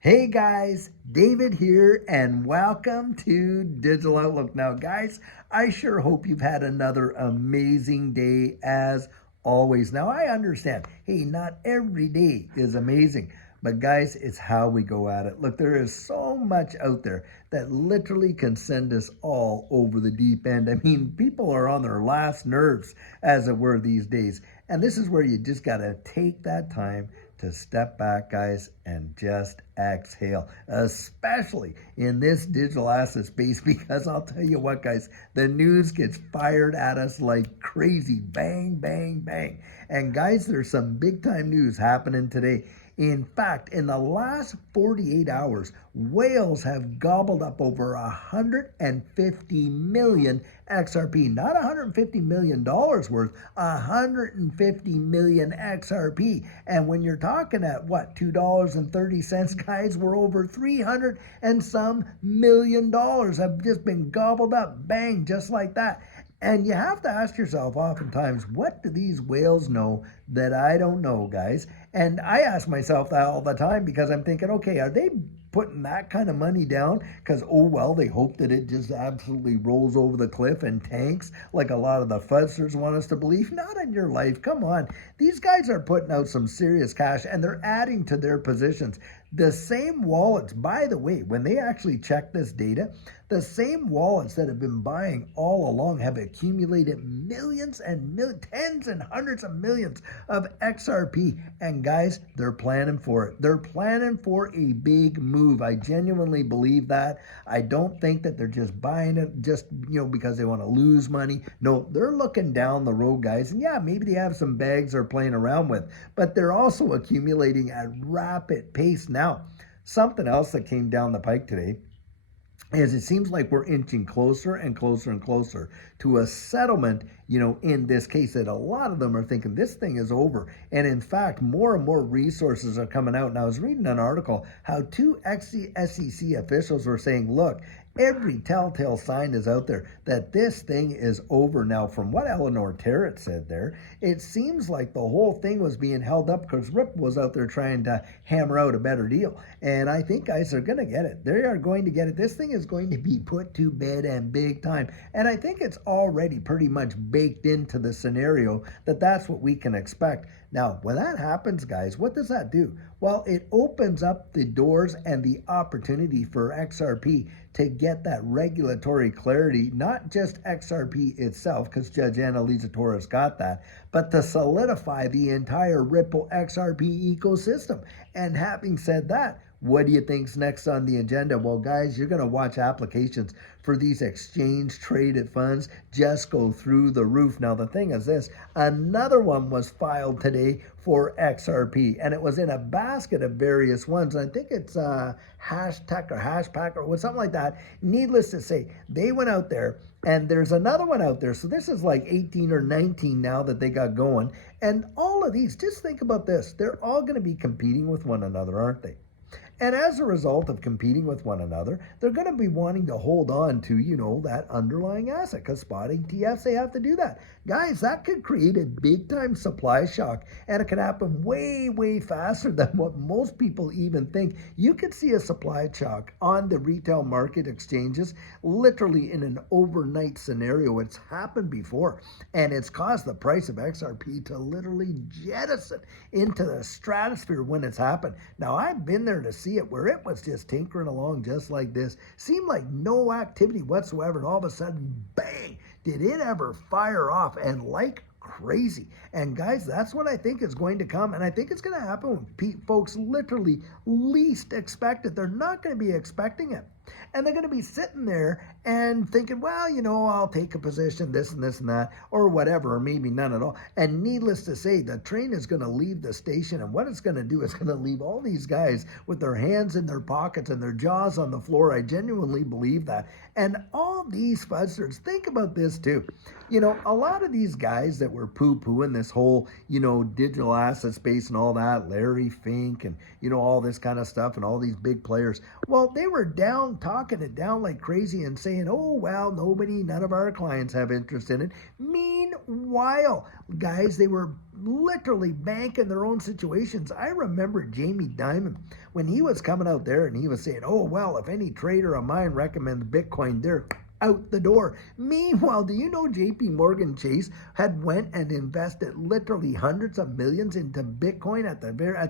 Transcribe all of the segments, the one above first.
Hey guys, David here, and welcome to Digital Outlook. Now, guys, I sure hope you've had another amazing day as always. Now, I understand, hey, not every day is amazing, but guys, it's how we go at it. Look, there is so much out there that literally can send us all over the deep end. I mean, people are on their last nerves, as it were, these days. And this is where you just got to take that time to step back, guys, and just exhale, especially in this digital asset space, because I'll tell you what, guys, the news gets fired at us like crazy. Bang, bang, bang. And guys, there's some big time news happening today. In fact, in the last 48 hours, whales have gobbled up over 150 million XRP. Not $150 million worth, 150 million XRP. And when you're talking at what, $2.30, guys, we're over 300 and some million dollars have just been gobbled up. Bang, just like that. And you have to ask yourself oftentimes, what do these whales know that I don't know, guys? And I ask myself that all the time because I'm thinking, okay, are they putting that kind of money down because, oh, well, they hope that it just absolutely rolls over the cliff and tanks like a lot of the fuzzers want us to believe? Not in your life. Come on. These guys are putting out some serious cash and they're adding to their positions. The same wallets, by the way, when they actually check this data, the same wallets that have been buying all along have accumulated millions and tens and hundreds of millions of XRP. And guys, they're planning for it. They're planning for a big move. I genuinely believe that. I don't think that they're just buying it just, because they want to lose money. No, they're looking down the road, guys. And yeah, maybe they have some bags they're playing around with, but they're also accumulating at rapid pace now. Something else that came down the pike today is it seems like we're inching closer and closer and closer to a settlement, in this case that a lot of them are thinking this thing is over. And in fact, more and more resources are coming out. And I was reading an article how two SEC officials were saying, look, every telltale sign is out there that this thing is over. Now, from what Eleanor Terrett said there, it seems like the whole thing was being held up because Ripple was out there trying to hammer out a better deal. And I think guys are going to get it. They are going to get it. This thing is going to be put to bed and big time. And I think it's already pretty much baked into the scenario that that's what we can expect. Now, when that happens, guys, what does that do? Well, it opens up the doors and the opportunity for XRP to get that regulatory clarity, not just XRP itself, because Judge Annalisa Torres got that, but to solidify the entire Ripple XRP ecosystem. And having said that, what do you think's next on the agenda? Well, guys, you're going to watch applications for these exchange traded funds just go through the roof. Now, the thing is this, another one was filed today for XRP, and it was in a basket of various ones. And I think it's Hashtag or Hashpack or something like that. Needless to say, they went out there, and there's another one out there. So this is like 18 or 19 now that they got going. And all of these, just think about this. They're all going to be competing with one another, aren't they? And as a result of competing with one another, they're going to be wanting to hold on to, that underlying asset because spot ETFs, they have to do that. Guys, that could create a big time supply shock, and it could happen way, way faster than what most people even think. You could see a supply shock on the retail market exchanges literally in an overnight scenario. It's happened before, and it's caused the price of XRP to literally jettison into the stratosphere when it's happened. Now, I've been there to see it where it was just tinkering along just like this. Seemed like no activity whatsoever, and all of a sudden, bang, did it ever fire off, and like crazy. And guys, that's what I think is going to come, and I think it's going to happen when folks literally least expect it. They're not going to be expecting it. And they're going to be sitting there and thinking, well, I'll take a position, this and this and that, or whatever, or maybe none at all. And needless to say, the train is going to leave the station, and what it's going to do is going to leave all these guys with their hands in their pockets and their jaws on the floor. I genuinely believe that. And all these fuzzers, think about this too. A lot of these guys that were poo-pooing this whole, digital asset space and all that, Larry Fink and, all this kind of stuff and all these big players, well, they were down talking it down like crazy and saying, oh, well, none of our clients have interest in it. Meanwhile, guys, they were literally banking their own situations. I remember Jamie Dimon when he was coming out there and he was saying, oh, well, if any trader of mine recommends Bitcoin, they're out the door. Meanwhile, do you know JP Morgan Chase had went and invested literally hundreds of millions into Bitcoin at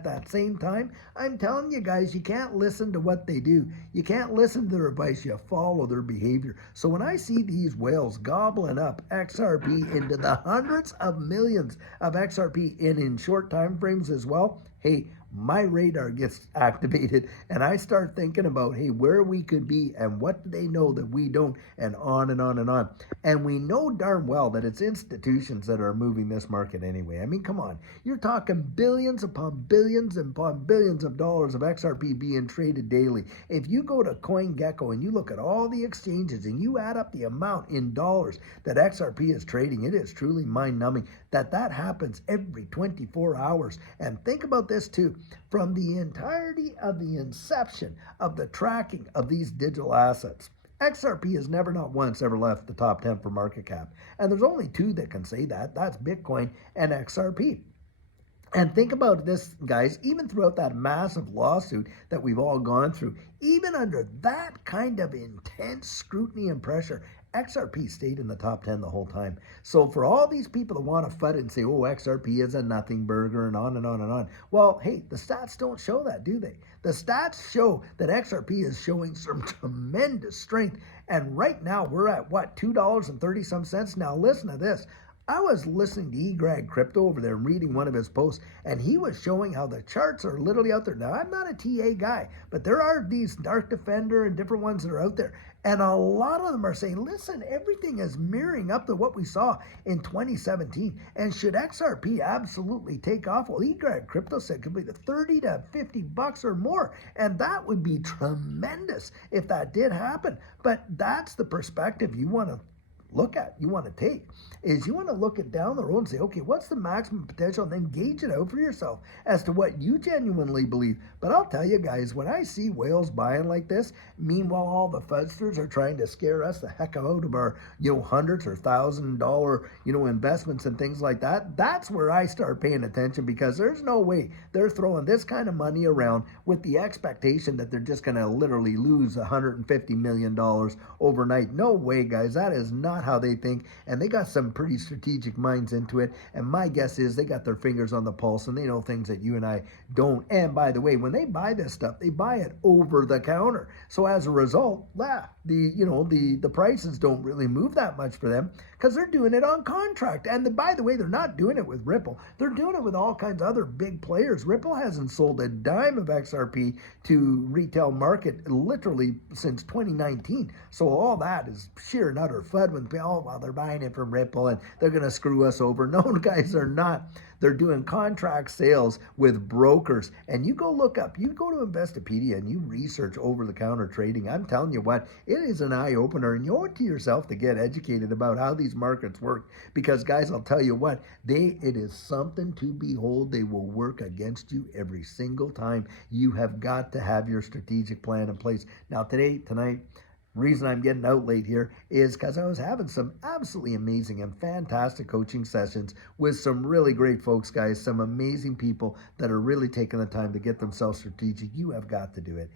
that same time? I'm telling you guys, you can't listen to what they do. You can't listen to their advice. You follow their behavior. So when I see these whales gobbling up XRP into the hundreds of millions of XRP in short time frames as well, hey, my radar gets activated and I start thinking about, hey, where we could be and what do they know that we don't, and on and on and on. And we know darn well that it's institutions that are moving this market anyway. I mean, come on. You're talking billions upon billions upon billions of dollars of XRP being traded daily. If you go to CoinGecko and you look at all the exchanges and you add up the amount in dollars that XRP is trading, it is truly mind-numbing that happens every 24 hours. And think about this too. From the entirety of the inception of the tracking of these digital assets, XRP has never, not once, ever left the top 10 for market cap. And there's only two that can say that. That's Bitcoin and XRP. And think about this, guys, even throughout that massive lawsuit that we've all gone through, even under that kind of intense scrutiny and pressure, XRP stayed in the top 10 the whole time. So for all these people that want to FUD and say, oh, XRP is a nothing burger and on and on and on. Well, hey, the stats don't show that, do they? The stats show that XRP is showing some tremendous strength. And right now we're at what, $2.30 some cents? Now listen to this. I was listening to eGreg Crypto over there and reading one of his posts, and he was showing how the charts are literally out there. Now, I'm not a TA guy, but there are these Dark Defender and different ones that are out there. And a lot of them are saying, listen, everything is mirroring up to what we saw in 2017. And should XRP absolutely take off? Well, eGreg Crypto said it could be the 30 to 50 bucks or more. And that would be tremendous if that did happen. But that's the perspective you want to look at, you want to take, is you want to look it down the road and say, okay, what's the maximum potential, and then gauge it out for yourself as to what you genuinely believe. But I'll tell you guys, when I see whales buying like this, meanwhile all the fudsters are trying to scare us the heck out of our, hundreds or $1,000, investments and things like that, that's where I start paying attention, because there's no way they're throwing this kind of money around with the expectation that they're just going to literally lose $150 million overnight. No way, guys. That is not how they think, and they got some pretty strategic minds into it, and my guess is they got their fingers on the pulse and they know things that you and I don't. And by the way, when they buy this stuff, they buy it over the counter, so as a result, the prices don't really move that much for them, because they're doing it on contract. And by the way, they're not doing it with Ripple, they're doing it with all kinds of other big players. Ripple hasn't sold a dime of XRP to retail market literally since 2019, so all that is sheer and utter FUD when they're buying it from Ripple and they're going to screw us over. No, guys, they're not. They're doing contract sales with brokers. And you go look up, you go to Investopedia and you research over-the-counter trading. I'm telling you what, it is an eye-opener, and you owe it to yourself to get educated about how these markets work. Because, guys, I'll tell you what, it is something to behold. They will work against you every single time. You have got to have your strategic plan in place. Now, tonight, reason I'm getting out late here is because I was having some absolutely amazing and fantastic coaching sessions with some really great folks, guys, some amazing people that are really taking the time to get themselves strategic. You have got to do it.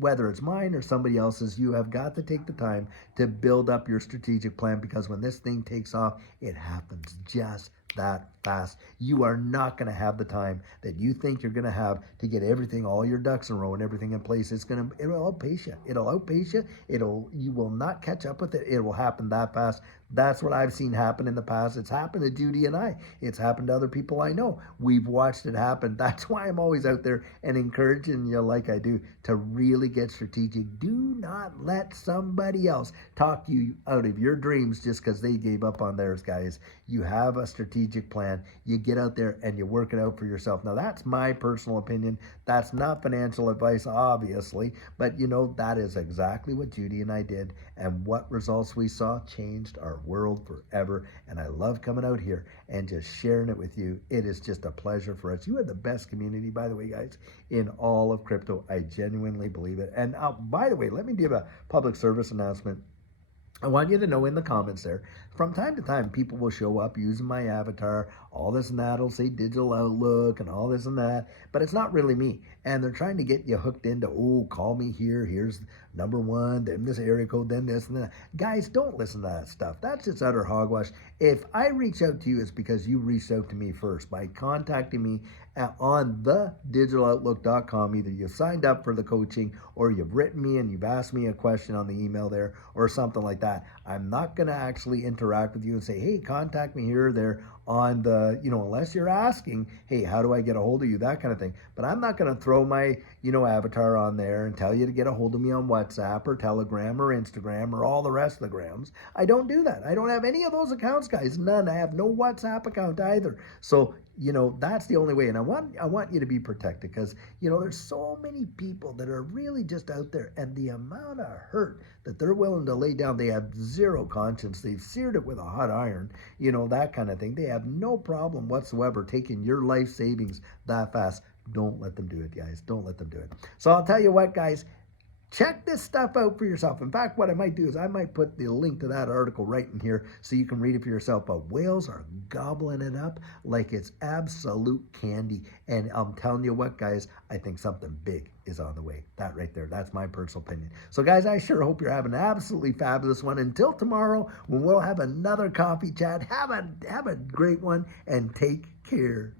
Whether it's mine or somebody else's, you have got to take the time to build up your strategic plan, because when this thing takes off, it happens just that fast. You are not going to have the time that you think you're going to have to get everything, all your ducks in a row and everything in place. It'll outpace you. You will not catch up with it. It will happen that fast. That's what I've seen happen in the past. It's happened to Judy and I. It's happened to other people I know. We've watched it happen. That's why I'm always out there and encouraging you, like I do, to really get strategic. Do not let somebody else talk you out of your dreams just because they gave up on theirs, guys. You have a strategic plan. You get out there and you work it out for yourself. Now, that's my personal opinion. That's not financial advice, obviously, but that is exactly what Judy and I did, and what results we saw changed our our world forever. And I love coming out here and just sharing it with you. It is just a pleasure for us. You are the best community, by the way, guys, in all of crypto. I genuinely believe it. And by the way, let me give a public service announcement. I want you to know in the comments there, from time to time, people will show up using my avatar, all this and that will say Digital Outlook and all this and that, but it's not really me. And they're trying to get you hooked into, oh, call me here, here's number one, then this area code, then this and that. Guys, don't listen to that stuff. That's just utter hogwash. If I reach out to you, it's because you reached out to me first by contacting me on thedigital.outlook.com. Either you've signed up for the coaching or you've written me and you've asked me a question on the email there or something like that. I'm not going to actually interact with you and say, hey, contact me here or there on the, unless you're asking, hey, how do I get a hold of you, that kind of thing. But I'm not going to throw my, avatar on there and tell you to get a hold of me on WhatsApp or Telegram or Instagram or all the rest of the grams. I don't do that. I don't have any of those accounts, guys. None. I have no WhatsApp account either. So, that's the only way. And I want you to be protected because, there's so many people that are really just out there, and the amount of hurt that they're willing to lay down, they have zero conscience. They've seared it with a hot iron, that kind of thing. They have no problem whatsoever taking your life savings that fast. Don't let them do it, guys. Don't let them do it. So I'll tell you what, guys. Check this stuff out for yourself. In fact, what I might do is I might put the link to that article right in here so you can read it for yourself. But whales are gobbling it up like it's absolute candy. And I'm telling you what, guys, I think something big is on the way. That right there, that's my personal opinion. So, guys, I sure hope you're having an absolutely fabulous one. Until tomorrow, when we'll have another coffee chat, have a great one and take care.